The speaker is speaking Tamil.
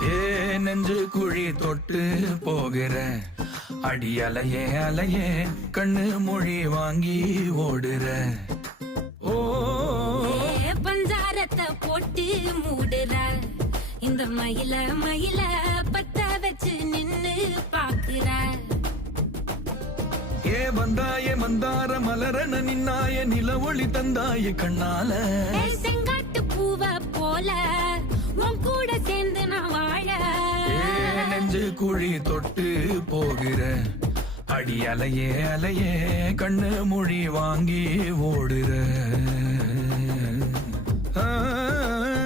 ஏ நெஞ்சு குழி தொட்டு போகிற அடி அலையே அலையே கண்ணு மொழி வாங்கி ஓடுற. ஓ பஞ்சாரத்தை போட்டு மூடுற இந்த மயில மயில பத்த வச்சு நின்னு பாக்குற. ஏ வந்தாய மந்தார மலரன நின்னாய நில ஒளி தந்தாய கண்ணால. செங்காட்டு பூவ போல உன் கூட சேர்ந்து நான் வாழ. நெஞ்சு குழி தொட்டு போகிற அடி அலையே அலையே கண்ணு மொழி வாங்கி ஓடுற.